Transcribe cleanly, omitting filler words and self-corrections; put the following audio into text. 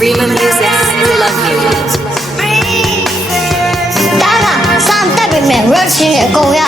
Rima Music, we love you. ဒါကစမ်းတက်ပြီမဲ့ rush ရဲ့အကုန်ရ